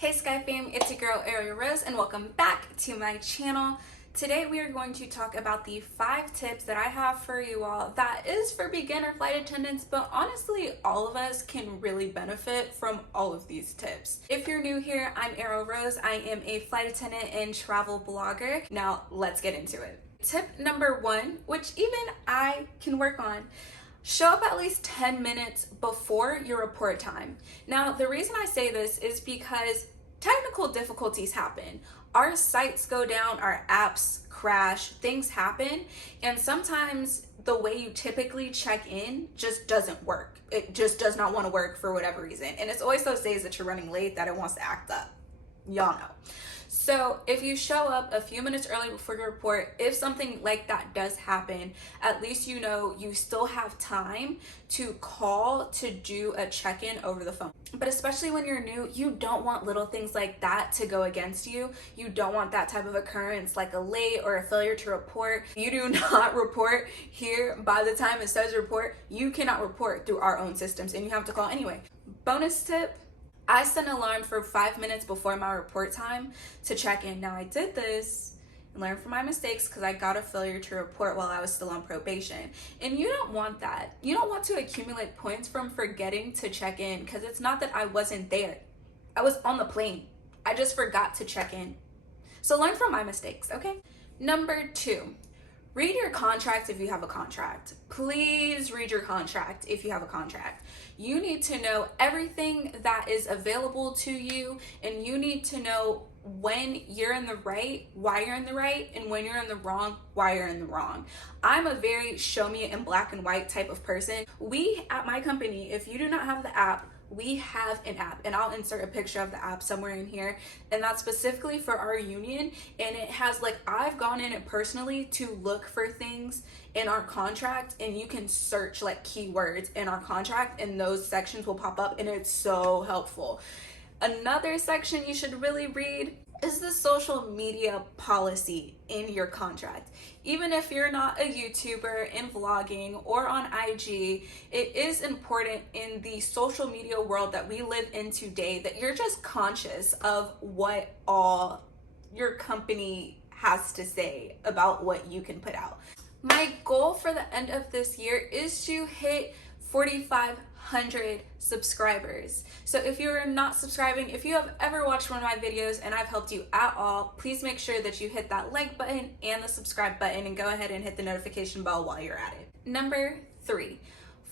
Hey Sky fam, it's your girl Ariel Rose and welcome back to my channel. Today we are going to talk about the 5 tips that I have for you all that is for beginner flight attendants, but honestly all of us can really benefit from all of these tips. If you're new here, I'm Ariel Rose. I am a flight attendant and travel blogger. Now let's get into it. Tip number 1, which even I can work on. Show up at least 10 minutes before your report time. Now, the reason I say this is because technical difficulties happen. Our sites go down, our apps crash, things happen, and sometimes the way you typically check in just doesn't work. It just does not want to work for whatever reason. And it's always those days that you're running late that it wants to act up. Y'all know. So if you show up a few minutes early before your report, if something like that does happen, at least you know you still have time to call to do a check-in over the phone. But especially when you're new, you don't want little things like that to go against you. You don't want that type of occurrence like a late or a failure to report. You do not report here by the time it says report. You cannot report through our own systems and you have to call anyway. Bonus tip. I set an alarm for 5 minutes before my report time to check in. Now I did this and learned from my mistakes because I got a failure to report while I was still on probation. And you don't want that. You don't want to accumulate points from forgetting to check in because it's not that I wasn't there. I was on the plane. I just forgot to check in. So learn from my mistakes, okay? Number 2. Read your contract if you have a contract. Please read your contract if you have a contract. You need to know everything that is available to you, and you need to know when you're in the right, why you're in the right, and when you're in the wrong, why you're in the wrong. I'm a very show me it in black and white type of person. We at my company, if you do not have the app, we have an app, and I'll insert a picture of the app somewhere in here, and that's specifically for our union, and it has I've gone in it personally to look for things in our contract, and you can search keywords in our contract and those sections will pop up, and it's so helpful. Another section you should really read is the social media policy in your contract. Even if you're not a YouTuber in vlogging or on IG, it is important in the social media world that we live in today that you're just conscious of what all your company has to say about what you can put out. My goal for the end of this year is to hit 4,500 subscribers. So if you're not subscribing, if you have ever watched one of my videos and I've helped you at all, please make sure that you hit that like button and the subscribe button and go ahead and hit the notification bell while you're at it. Number 3.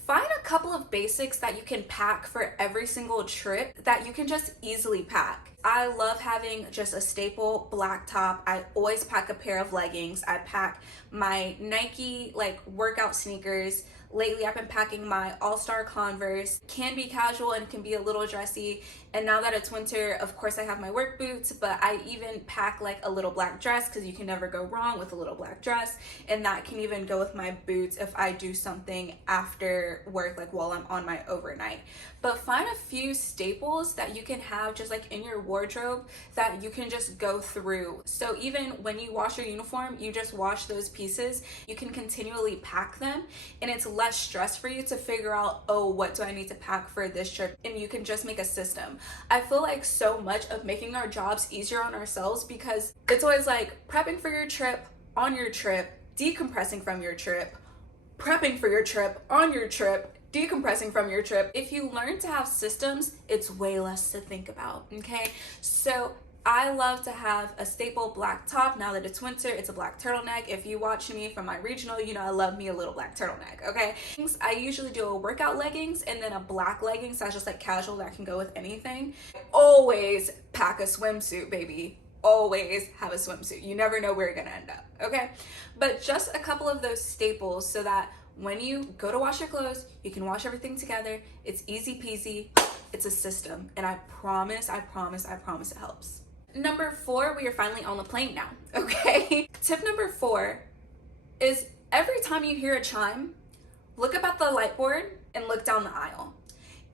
Find a couple of basics that you can pack for every single trip that you can just easily pack. I love having just a staple black top. I always pack a pair of leggings. I pack my Nike workout sneakers. Lately I've been packing my All-Star Converse. Can be casual and can be a little dressy. And now that it's winter, of course I have my work boots, but I even pack a little black dress because you can never go wrong with a little black dress. And that can even go with my boots if I do something after work, while I'm on my overnight. But find a few staples that you can have just in your wardrobe that you can just go through. So even when you wash your uniform, you just wash those pieces. You can continually pack them and it's less stress for you to figure out, oh, what do I need to pack for this trip? And you can just make a system. I feel so much of making our jobs easier on ourselves because it's always prepping for your trip, on your trip, decompressing from your trip, prepping for your trip, on your trip, decompressing from your trip. If you learn to have systems, it's way less to think about, okay? So I love to have a staple black top. Now that it's winter, it's a black turtleneck. If you watch me from my regional, you know I love me a little black turtleneck, okay? I usually do a workout leggings and then a black leggings that's just casual that can go with anything. Always pack a swimsuit, baby. Always have a swimsuit. You never know where you're gonna end up, okay? But just a couple of those staples so that when you go to wash your clothes, you can wash everything together. It's easy peasy. It's a system. And I promise it helps. Number 4, we are finally on the plane now, okay? Tip number 4 is every time you hear a chime, look up at the light board and look down the aisle.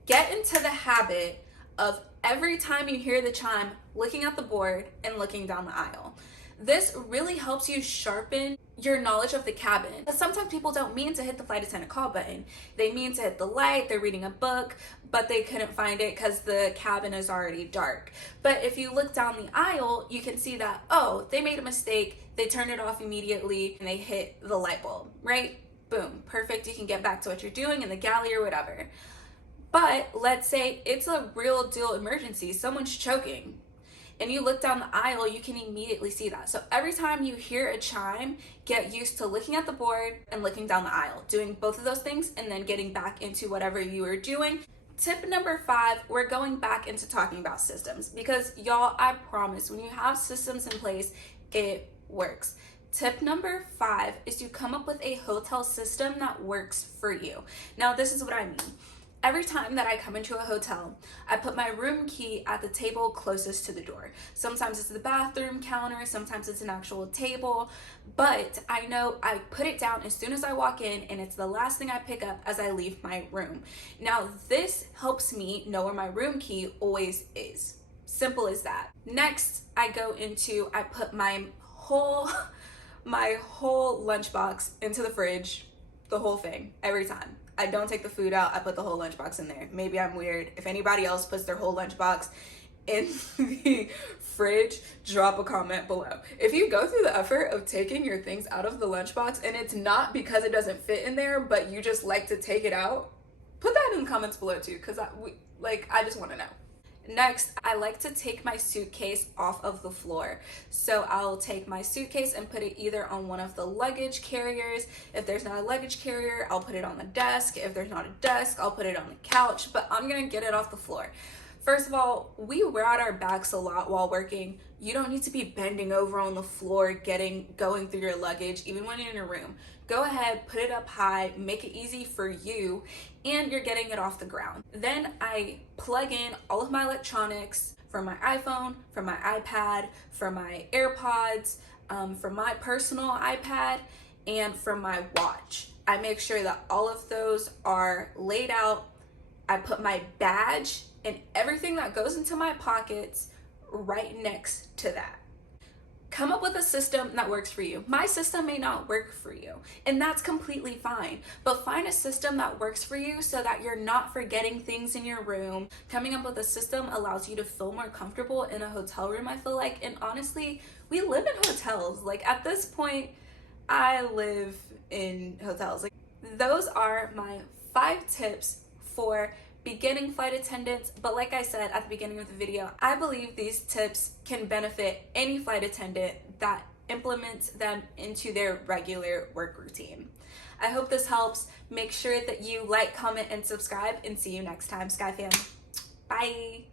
Get into the habit of every time you hear the chime, looking at the board and looking down the aisle. This really helps you sharpen your knowledge of the cabin. But sometimes people don't mean to hit the flight attendant call button. They mean to hit the light, they're reading a book, but they couldn't find it because the cabin is already dark. But if you look down the aisle, you can see that, oh, they made a mistake, they turned it off immediately, and they hit the light bulb, right? Boom, perfect, you can get back to what you're doing in the galley or whatever. But let's say it's a real deal emergency, someone's choking, and you look down the aisle, you can immediately see that. So every time you hear a chime, get used to looking at the board and looking down the aisle, doing both of those things and then getting back into whatever you were doing. Tip number 5, we're going back into talking about systems because y'all, I promise when you have systems in place, it works. Tip number 5 is to come up with a hotel system that works for you. Now, this is what I mean. Every time that I come into a hotel, I put my room key at the table closest to the door. Sometimes it's the bathroom counter, sometimes it's an actual table, but I know I put it down as soon as I walk in and it's the last thing I pick up as I leave my room. Now, this helps me know where my room key always is. Simple as that. Next, I put my whole lunchbox into the fridge, the whole thing, every time. I don't take the food out, I put the whole lunchbox in there. Maybe I'm weird. If anybody else puts their whole lunchbox in the fridge, drop a comment below. If you go through the effort of taking your things out of the lunchbox and it's not because it doesn't fit in there, but you just like to take it out, put that in the comments below too, because I just want to know. Next, I like to take my suitcase off of the floor. So I'll take my suitcase and put it either on one of the luggage carriers. If there's not a luggage carrier, I'll put it on the desk. If there's not a desk, I'll put it on the couch, but I'm gonna get it off the floor. First of all, we wear out our backs a lot while working. You don't need to be bending over on the floor, going through your luggage, even when you're in your room. Go ahead, put it up high, make it easy for you, and you're getting it off the ground. Then I plug in all of my electronics from my iPhone, from my iPad, from my AirPods, from my personal iPad, and from my watch. I make sure that all of those are laid out. I put my badge and everything that goes into my pockets right next to that. Come up with a system that works for you. My system may not work for you, and that's completely fine, but find a system that works for you so that you're not forgetting things in your room. Coming up with a system allows you to feel more comfortable in a hotel room, I feel like, and honestly, we live in hotels. Like, at this point, I live in hotels. Like, those are my 5 tips for beginning flight attendants, but like I said at the beginning of the video, I believe these tips can benefit any flight attendant that implements them into their regular work routine. I hope this helps. Make sure that you like, comment, and subscribe, and see you next time, Sky fam. Bye.